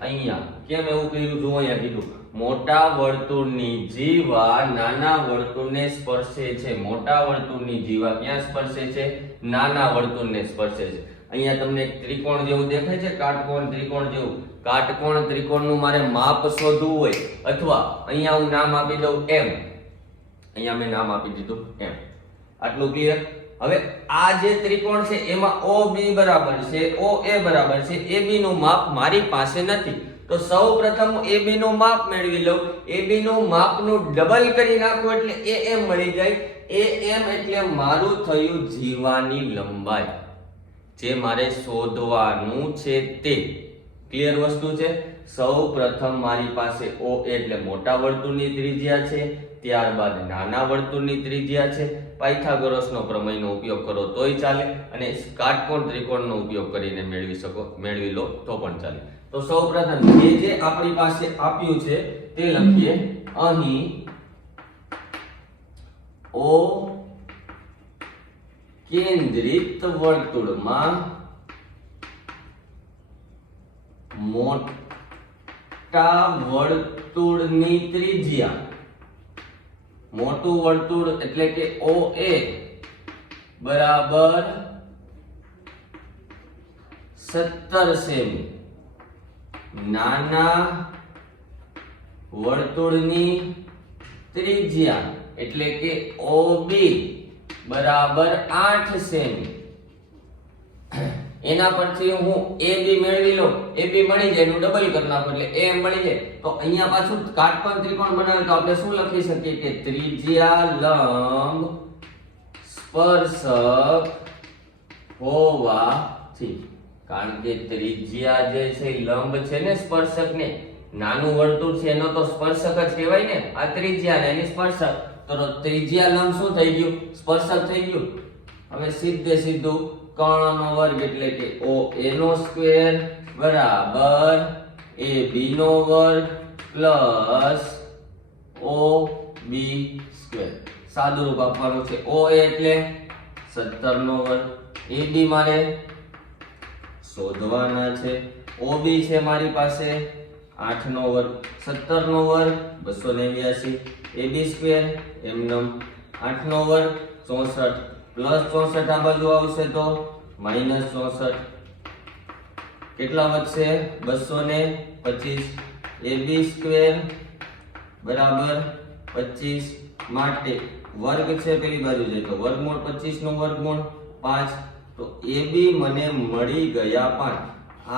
અહીંયા. કેમ એવું કર્યું જો અહીંયા કીધું મોટા વર્તુળની જીવા નાના વર્તુળને સ્પર્શે છે. મોટા વર્તુળની જીવા ક્યાં સ્પર્શે છે? નાના વર્તુળને સ્પર્શે છે. અહીંયા તમને ત્રિકોણ જેવું દેખાય છે, કાટકોણ ત્રિકોણ જેવું. કાટકોણ ત્રિકોણનું મારે માપ શોધવું હોય અથવા અહીંયા હું નામ આપી દઉં M, અહીંયા મેં નામ આપી દીધું M. આટલું ક્લિયર? હવે આ જે ત્રિકોણ છે એમાં OB બરાબર છે, OA બરાબર છે, AB નું માપ મારી પાસે નથી. તો સૌ પ્રથમ AB નું માપ મેળવી લઉં. AB નું માપનું ડબલ કરી નાખું એટલે AM મળી જાય. AM એટલે મારું થયું જીવાની લંબાઈ, જે મારે શોધવાનું છે તે. ક્લિયર વસ્તુ છે? સૌ પ્રથમ મારી પાસે OA એટલે મોટા વર્તુળની ત્રિજ્યા છે, ત્યારબાદ નાના વર્તુળની ત્રિજ્યા છે. પાયથાગોરસનો પ્રમેયનો ઉપયોગ કરો તોય ચાલે અને કાટકોણ ત્રિકોણનો ઉપયોગ કરીને મેળવી લો તો પણ ચાલે. તો સૌપ્રથમ જે આપણી પાસે આપ્યું છે તે લખીએ. અહીં O કેન્દ્રિત વર્તુળમાં મોટા વર્તુળની ત્રિજ્યા, મોટું વર્તુળ એટલે કે OA બરાબર 17 સેમી, નાના વર્તુળની ત્રિજ્યા એટલે કે OB બરાબર 8 સેમી. એના પરથી હું AB મેળવી લઉં. AB મળી જાય એનું ડબલ કરી નાખું એટલે AM મળી જાય. તો અહીંયા પાછું કાટકોણ ત્રિકોણ બનાવે તો આપણે શું લખી શકીએ કે ત્રિજ્યા લંબ સ્પર્શક હોવાથી, કારણ કે ત્રિજ્યા જે છે લંબ છે ને સ્પર્શકને, નાનું વર્તુળ છે એનો તો સ્પર્શક જ કહેવાય ને. આ ત્રિજ્યા ને એની સ્પર્શક, તો ત્રિજ્યા લંબ શું થઈ ગયું? સ્પર્શક થઈ ગયું. હવે સીધું કર્ણનો વર્ગ એટલે કે OA નો સ્ક્વેર બરાબર AB નો વર્ગ પ્લસ OB સ્ક્વેર. સાદું રૂપ આપવાનું છે. OA એટલે 17 નો વર્ગ, AB મારે શોધવાના છે, OB છે મારી પાસે 8 નો વર્ગ, 17 નો વર્ગ 289, AB સ્ક્વેર એમનમ 8 નો વર્ગ 64 પ્લસ 64 આ બાજુ આવશે તો માઈનસ 64. કેટલા વધશે? 225. AB સ્ક્વેર બરાબર 25 માટે વર્ગ છે પેલી બાજુ જાય તો વર્ગમૂળ 25 નું વર્ગમૂળ 5 તો AB મને મળી ગયા 5.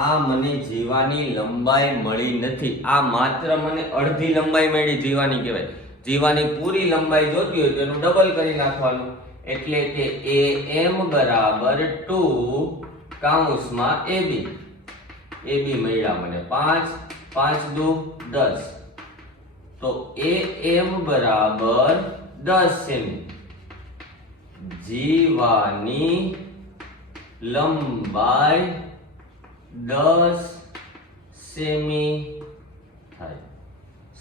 આ મને જીવાની લંબાઈ મળી નથી, આ માત્ર મને અડધી લંબાઈ મળી, જીવાની કહેવાય. જીવાની પૂરી લંબાઈ જોતી હોય તો એનું ડબલ કરી નાખવાનું, એટલે કે AM બરાબર 2 કૌંસમાં AB. AB મળ્યા મને 5, 5 દુ 10, તો AM બરાબર 10 સેમી. જીવાની લંબાઈ 10 સેમી થાય.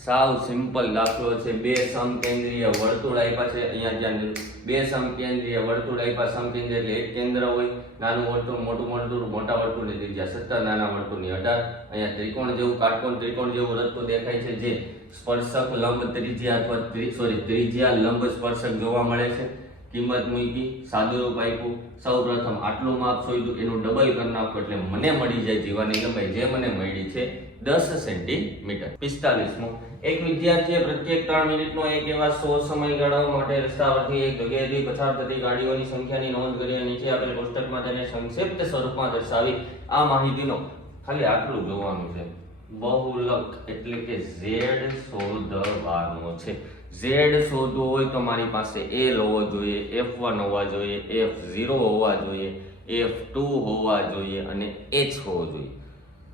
સાવ સિમ્પલ દાખલો છે. બે સમકેન્દ્રીય વર્તુળ આપ્યા છે, અહીંયા ધ્યાન દો. બે સમકેન્દ્રીય વર્તુળ આપ્યા, સમકેન્દ્રીય એટલે એક કેન્દ્ર હોય, નાનું વર્તુળ, મોટું વર્તુળ, મોટા વર્તુળની ત્રિજ્યા 17, નાના વર્તુળની 18. અહીંયા ત્રિકોણ જેવું, કાટકોણ ત્રિકોણ જેવું રસ્તો દેખાય છે, જે સ્પર્શક લંબ ત્રિજ્યા અથવા ત્રિજ્યા લંબ સ્પર્શક જોવા મળે છે. કિંમત મૂકી, સાદુરૂપ આપ્યું. સૌપ્રથમ આટલું માપ શોધ્યું, એનું ડબલ કરી નાખો એટલે મને મળી જાય જીવાની લંબાઈ, જે મને મળી છે 10 સેન્ટીમીટર. 45મો, એક વિદ્યાર્થીએ પ્રત્યેક 3 મિનિટનો એક એવા 100 સમયગાળા માટે રસ્તા પરથી એક જગ્યાએથી પસાર થતી ગાડીઓની સંખ્યાની નોંધ કરી નીચે આપેલ કોષ્ટકમાં તેને સંક્ષિપ્ત સ્વરૂપમાં દર્શાવી આ માહિતીનો ખાલી આટલું જોવાનું છે. બહુલક એટલે કે Z શોધવાનો છે. Z શોધવો હોય તો મારી પાસે L હોવો જોઈએ, F1 હોવા જોઈએ, F0 હોવા જોઈએ, F2 હોવા જોઈએ અને H હોવો જોઈએ.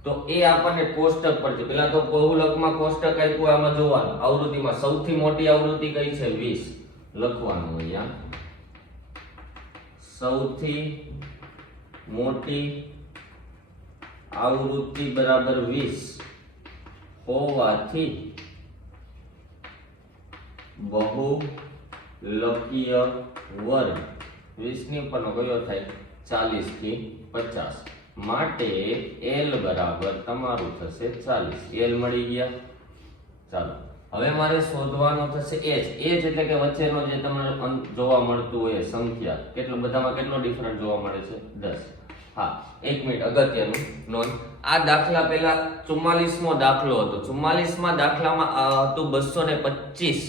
તો એ આપણને કોષ્ટક પરથી, પેલા તો બહુલકમાં કોષ્ટક આપ્યું, આમાં જોવાનું. આવૃત્તિમાં સૌથી મોટી આવૃત્તિ કઈ છે? 20 લખવાનું હોય. સૌથી મોટી આવૃત્તિ બરાબર 20 હોવાથી બહુલકીય વર્ગ 20 ની ઉપરનો કયો થાય? 40 થી 50. માટે L બરાબર તમારું થશે 40. L મળી ગયા. ચાલો હવે મારે શોધવાનું થશે H. H એટલે કે વચ્ચેનો જે તમને જોવા મળતું હોય સંખ્યા, કેટલો બધામાં કેટલો ડિફરન્ટ જોવા મળે છે? 10. હા, 1 મિનિટ અગત્યનું નોંધ. આ દાખલા પહેલા 44મો દાખલો હતો. 44મા દાખલામાં હતું 225,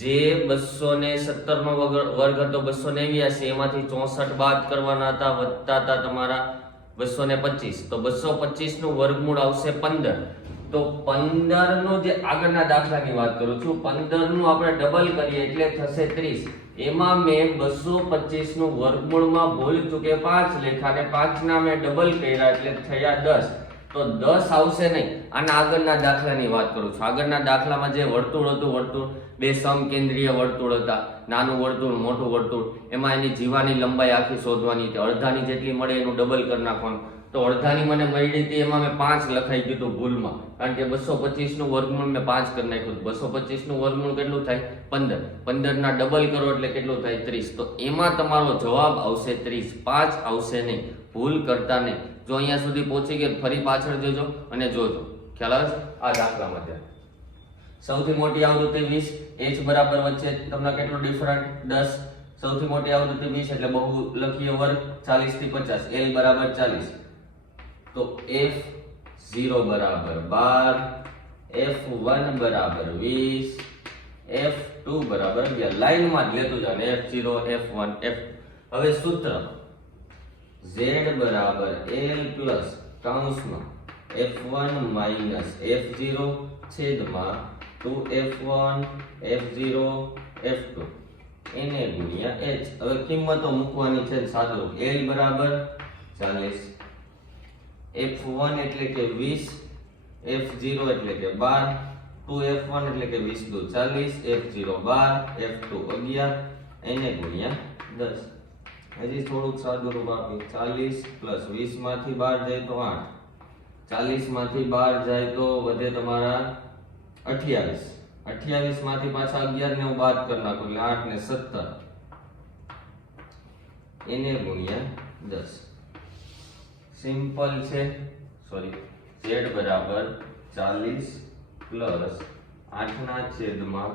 જે 217 નો વર્ગ હતો 289, એમાંથી 64 બાદ કરવાના હતા, વધતા હતા તમારા 225. તો 225 નું વર્ગમૂળ આવશે 15. તો 15 નું જે આગળના દાખલાની વાત કરું છું, 15 નું આપણે ડબલ કરીએ એટલે થશે 30. એમાં મેં 225 નું વર્ગમૂળમાં ભૂલ ચૂકે 5 લેખા અને 5 ના મેં ડબલ કર્યા એટલે થયા 10. તો 10 આવશે નહીં. આના આગળના દાખલાની વાત કરું છું. આગળના દાખલામાં જે વર્તુળ હતું, વર્તુળ બે સમકેન્દ્રીય વર્તુળ હતા, નાનું વર્તુળ, મોટું વર્તુળ, એમાં એની જીવાની લંબાઈ આખી શોધવાની હતી. અડધાની જેટલી મળે એનું ડબલ કરી નાખવાનું. તો અડધાની મને મળી હતી, એમાં મેં 5 લખાઈ ગયું હતું ભૂલમાં, કારણ કે 225 નું વર્ગમૂળ મેં 5 કરી નાખ્યું. 225 નું વર્ગમૂળ કેટલું થાય? 15. 15 ના ડબલ કરો એટલે કેટલું થાય? 30. તો એમાં તમારો જવાબ આવશે 30. 5 આવશે નહીં. ભૂલ કરતા નહીં. જો અહીંયા સુધી પહોંચી ગયા ફરી પાછળ જજો અને જોજો. ખ્યાલ આવે છે? આ દાખલામાં સૌથી મોટી આવૃત્તિ 20, H બરાબર વચ્ચે તમને કેટલો ડિફરન્ટ? 10. સૌથી મોટી આવૃત્તિ 20 એટલે બહુલકીય વર્ગ 40 થી 50. L બરાબર 40. તો F0 બરાબર 12, F1 બરાબર 20, F2 બરાબર 11. લાઈનમાં જ લેતું જાવ. F0, F1, F. હવે સૂત્ર Z બરાબર L પ્લસ કૌંસમાં F1 માઇનસ F0 છેદમાં 2F1 F0 F2 એને ગુણ્યા H. હવે કિંમતો મૂકવાની છે સાદુરૂપ. L બરાબર 40, F1 એટલે કે 20, F0 એટલે કે 12, 2F1 એટલે કે 20 દુ 40, F0 12, F2 11 એને ગુણ્યા 10. હજી થોડુંક સાદુરૂપ આપી. 40 પ્લસ 20 માંથી 12 જાય તો 8, 40 માંથી 12 જાય તો વધે તમારા 28, 28 માંથી પાછા 11 ને હું બાદ કરી નાખું એટલે 8 ને 17 એને ગુણ્યા 10. સિમ્પલ છે. સોરી, Z બરાબર 40 પ્લસ 8 ના છેદમાં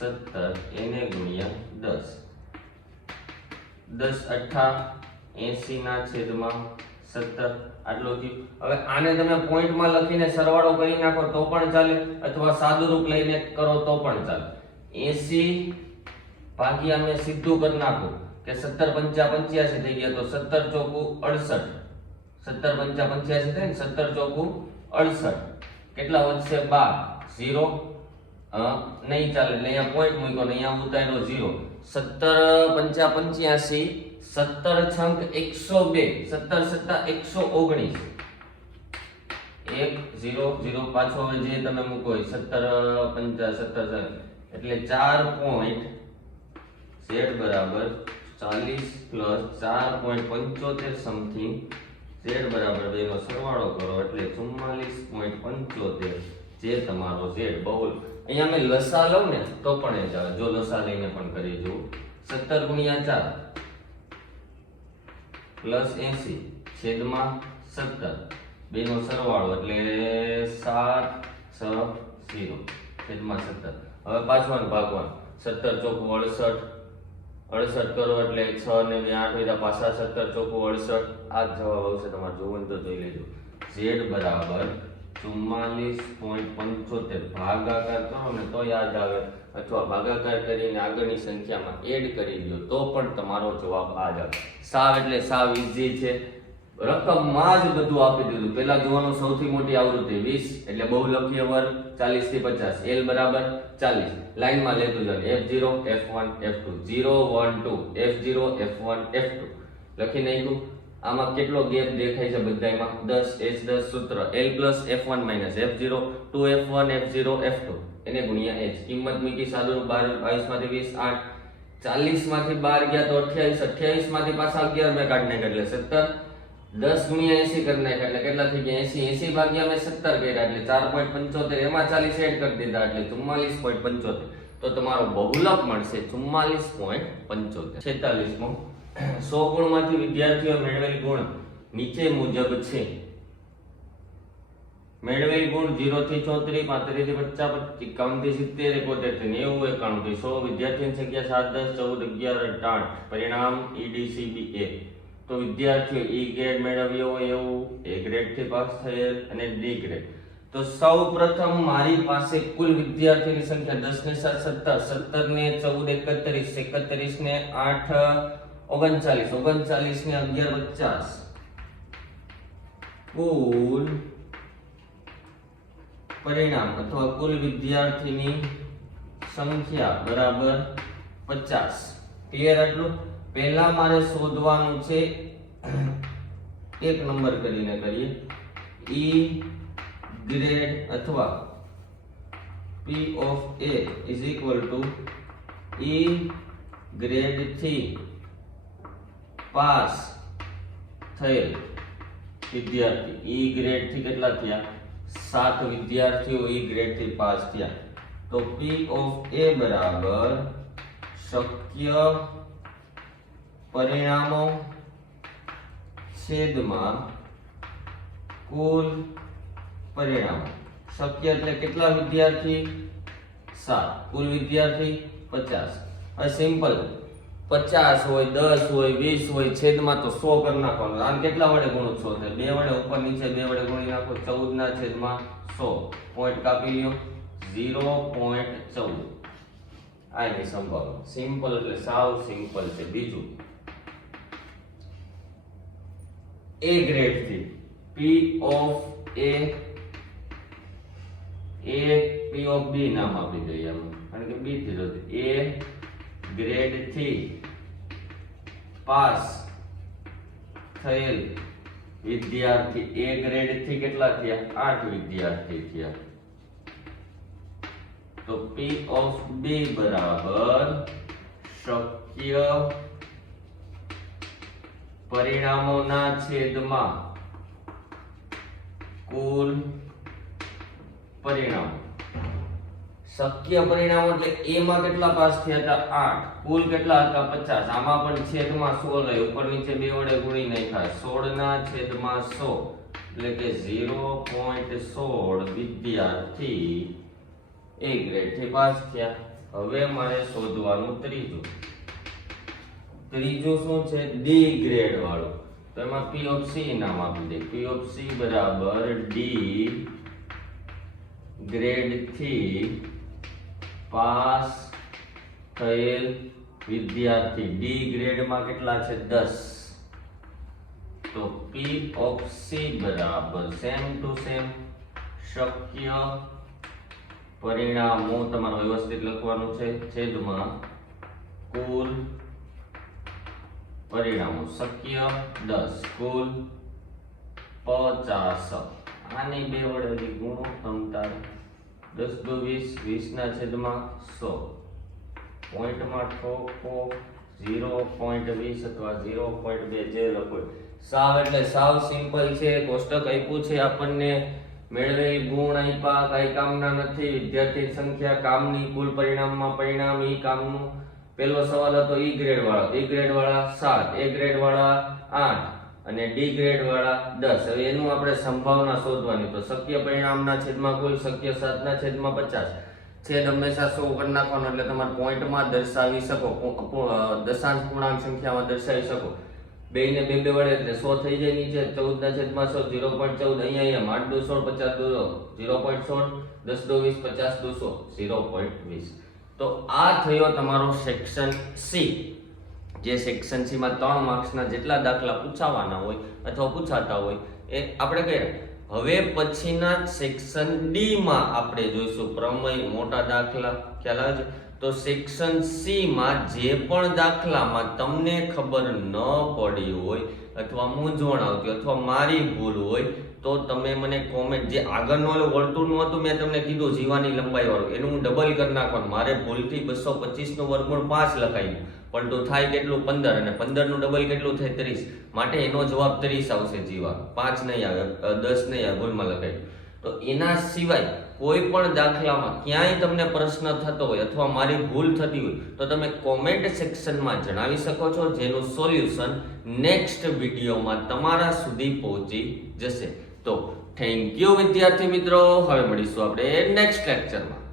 17 એને ગુણ્યા 10. 10 8 80 ના છેદમાં 17 આટલું થયું. હવે આને તમે પોઈન્ટમાં લખીને સરવાળો કરી નાખો તો પણ ચાલે, અથવા સાદુરૂપ લઈને કરો તો પણ ચાલે. 80 ભાગ્યા મેં સીધું કરી નાખું કે 17 પંચા 85 થઈ ગયા, તો 17 ચોકું 68, 17 પંચા 85 થાય ને, 17 ચોકું 68, કેટલા વધશે 12, 0 નહીં ચાલે એટલે અહીંયા પોઈન્ટ મૂક્યો ને અહીંયા ઉતાર્યો 0, 17 પંચા 85, 17 છંક 102, 17 સત્તા 119, 1 0 0 પાછો હવે જે તમે મૂકો 17 પંચા 17 એટલે 4 પોઈન્ટ z બરાબર 40 પ્લસ 4.75 સમથિંગ, z બરાબર બેનો સરવાળો કરો એટલે 44.75 જે તમારો z. બહુ અહીંયા મેં લસા લઉં ને તો પણ એ જ આવે, જો લસા લઈને પણ કરી જુઓ, 17 ગુણ્યા 4 પ્લસ 80 છેદમાં 17 બેનો સરવાળો એટલે 760 છેદમાં 17. હવે પાછવાનું ભાગવાનું, 17 ચોકું 68, 68 કરો એટલે 6 ને 8 wieder પાછા 17 ચોકું 68, આ જ જવાબ આવશે તમારે. જોવું તો જોઈ લેજો. z બરાબર 44.75 ભાગાકાર કરો ને તો યાદ આવે, અથવા ભાગાકાર કરીને આગળની સંખ્યામાં એડ કરી દો તો પણ તમારો જવાબ આ જ આવે. સાવ એટલે સાવ ઈઝી છે, રકમમાં જ બધું આપી દીધું. પહેલા જોવાનું સૌથી મોટી આવૃત્તિ 20 એટલે બહુલકીય વર્ગ 40 થી 50, l બરાબર 40, લાઈનમાં લેતું જવાનું f0 f1 f2 0 1 2 f0 f1 f2 લખી નાખ્યું. આમાં કેટલો ગેપ દેખાય છે બધાયમાં? 10 h10 સૂત્ર l f1 f0 2f1 f0 f2 એને ગુણ્યા h. કિંમત મૂકી સાદું 22 માંથી 20 8, 40 માંથી 12 ગયા તો 28, 28 માંથી પાછા 11 મેં કાઢી નાખ્યા એટલે 17, 10 ગુણ્યા 80 કરી નાખ્યા એટલે કેટલા થઈ ગયા 80, 80 ભાગ્યા મેં 17 કર્યા એટલે 4.75, એમાં 40 એડ કરી દીધા એટલે 44.75, તો તમારો બહુલક મળશે 44.75. 46મો 100 ગુણમાંથી વિદ્યાર્થીઓ મેળવેલ ગુણ નીચે મુજબ છે. મેળવેલ ગુણ 0 થી 34, 35 થી 50, 51 થી 70, 71 થી 90, 91 થી 100. વિદ્યાર્થીની સંખ્યા 7 10 14 11 8. પરિણામ EDCBA. તો વિદ્યાર્થીઓ ઈ ગ્રેડ મેળવ્યો હોય એવું, એ ગ્રેડ થી પાસ થયેલ અને ડી ગ્રેડ. તો સૌ પ્રથમ મારી પાસે કુલ વિદ્યાર્થીની સંખ્યા 10 ને 7 17, 17 ને 14 31, 31 ને 8 39, 39 ને 11 50, કુલ પરિણામ અથવા કુલ વિદ્યાર્થીની સંખ્યા બરાબર 50. ક્લિયર આટલું? પહેલા મારે શોધવાનું છે, એક નંબર કરીને કરીએ, ઈ ગ્રેડ અથવા P of A is equal to E grade થી પાસ થયેલ વિદ્યાર્થી. ઈ ગ્રેડ થી કેટલા થયા? 7 વિદ્યાર્થીઓ ઈ ગ્રેડ થી પાસ થયા. તો P of A બરાબર શક્ય પરિણામો છેદમાં કુલ પરિણામો. શક્ય એટલે કેટલા વિદ્યાર્થી? 7, કુલ વિદ્યાર્થી 50. આ સિમ્પલ, 50 હોય 10 હોય 20 હોય છેદમાં તો 100 કરી નાખવાનું. આમ કેટલા વડે ગુણો 100 થાય? 2 વડે ઉપર નીચે 2 વડે ગુણી નાખો. 14 ના છેદમાં 100, પોઈન્ટ કાપી લ્યો 0.14. આ એની સંભાવના. સિમ્પલ એટલે સાવ સિમ્પલ છે. બીજું A ગ્રેડ થી P of A P of B નામ આપી દઈએ આમ, કારણ કે B થી જોતે. A ગ્રેડ થી પાસ થયેલ વિદ્યાર્થી, A ગ્રેડ થી કેટલા થયા? 8 વિદ્યાર્થી થયા. તો P of B બરાબર શક્ય પરિણામોના છેદમાં કુલ પરિણામો. શક્ય પરિણામો એટલે A માં કેટલા પાસ થયા હતા? 8. કુલ કેટલા હતા? 50. આમાં પણ છેદમાં 100 લઈ, ઉપર નીચે 2 વડે ગુણી નાખ્યા. 16 ના છેદમાં 100 એટલે કે 0.16 વિદ્યાર્થી A ગ્રેડ થી પાસ થયા. હવે મારે શોધવાનું ત્રીજું. ત્રીજું શું છે? D ગ્રેડ વાળું. તો એમાં P of C નામ આપી દે. P of C બરાબર D ગ્રેડ થી પાસ થયેલ વિદ્યાર્થી ડી ગ્રેડમાં કેટલા છે 10, તો P of C બરાબર સેમ ટુ સેમ શક્ય પરિણામો તમારે વ્યવસ્થિત લખવાનું છે છેદમાં કુલ પરિણામો શક્ય 10 કુલ 50. આની બે વડે ગુણો તમતાર 10 દુ 20, 20 ના છેદમાં 100, પોઈન્ટમાં ઠોકો 0.20 અથવા 0.2 જે લખો. સાવ એટલે સાવ સિમ્પલ છે. કોષ્ટક આપ્યું છે આપણને, મેળવેલ ગુણ આપ્યા, કઈ કામના નથી. વિદ્યાર્થી સંખ્યા કામની, કુલ પરિણામમાં પરિણામ ઈ કામનું. પહેલો સવાલ હતો ઈ ગ્રેડ વાળા, બી ગ્રેડ વાળા 7, એ ગ્રેડ વાળા 8 અને ડી ગ્રેડ વાળા 10. હવે એનું આપણે સંભાવના શોધવાની, તો શક્ય પરિણામના છેદમાં કુલ, શક્ય 7 ના છેદમાં 50. છેદ હંમેશા 100 કરી નાખવાનો એટલે તમારે પોઈન્ટમાં દર્શાવી શકો, દશાંશ પૂર્ણાંક સંખ્યામાં દર્શાવી શકો. બેયને બે બે વડે એટલે 100 થઈ જાય નીચે, 14 ના છેદમાં 100, 0.14. અહીંયા 8 દુ 16, 50 દુ 0.16, 10 દુ 20, 50 દુ 100, 0.20. તો આ થયો તમારો સેક્શન સી. જે સેક્શન સી માં 3 માર્ક્સના જેટલા દાખલા પૂછાવાના હોય અથવા પૂછાતા હોય એ આપણે કહીએ. હવે પછીના સેક્શન ડી માં આપણે જોઈશું પ્રમેય, મોટા દાખલા, ખ્યાલ આવે છે. તો સેક્શન સી માં જે પણ દાખલામાં તમને ખબર ન પડી હોય અથવા મૂંઝવણ આવતી અથવા મારી ભૂલ હોય તો તમે મને કોમેન્ટ, જે આગળનું ઓલું વર્તુળનું હતું મેં તમને કીધું જીવાની લંબાઈ વાળું, એનું હું ડબલ કરી નાખવાનું. મારે ભૂલથી 225 નું વર્ગમૂળ 5 લખાયું, પણ તો થાય કેટલું 15, અને 15 નું ડબલ કેટલું થાય 30, માટે એનો જવાબ 30 આવશે જીવા, 5 નહીં આવે, 10 નહીં આવે, ભૂલમાં લખાયું. તો એના સિવાય કોઈ પણ દાખલામાં ક્યાંય તમને પ્રશ્ન થતો હોય અથવા મારી ભૂલ થતી હોય તો તમે કોમેન્ટ સેક્શનમાં જણાવી શકો છો, જેનું સોલ્યુશન નેક્સ્ટ વિડીયોમાં તમારા સુધી પહોંચી જશે. તો થેન્ક યુ વિદ્યાર્થી મિત્રો. હવે મળીશું આપણે નેક્સ્ટ લેક્ચરમાં.